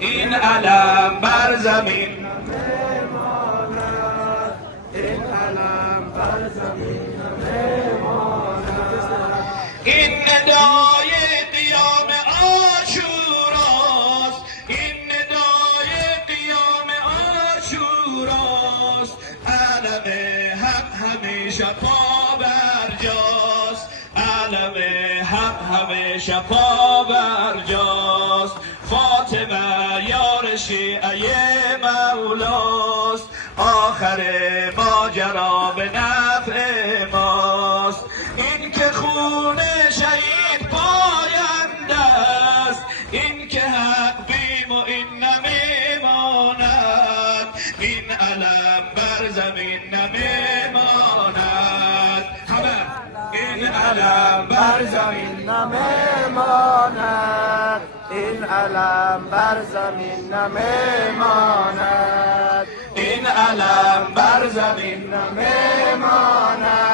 این علم بر زمین این علم بر زمین این ندای قیام عاشوراست، این ندای قیام عاشوراست. علم حق همیشه پا برجاست، علم حق همیشه پا برجاست. فاطمه یار شیعه مولاست، آخر ماجرا به نفع ماست. این که خون شهید پاینده است، این که حق بیم و این نمیماند. این علم بر زمین نمیماند. همه این علم بر زمین نمیماند، این علم بر زمین نمیماند، این علم بر زمین نمیماند.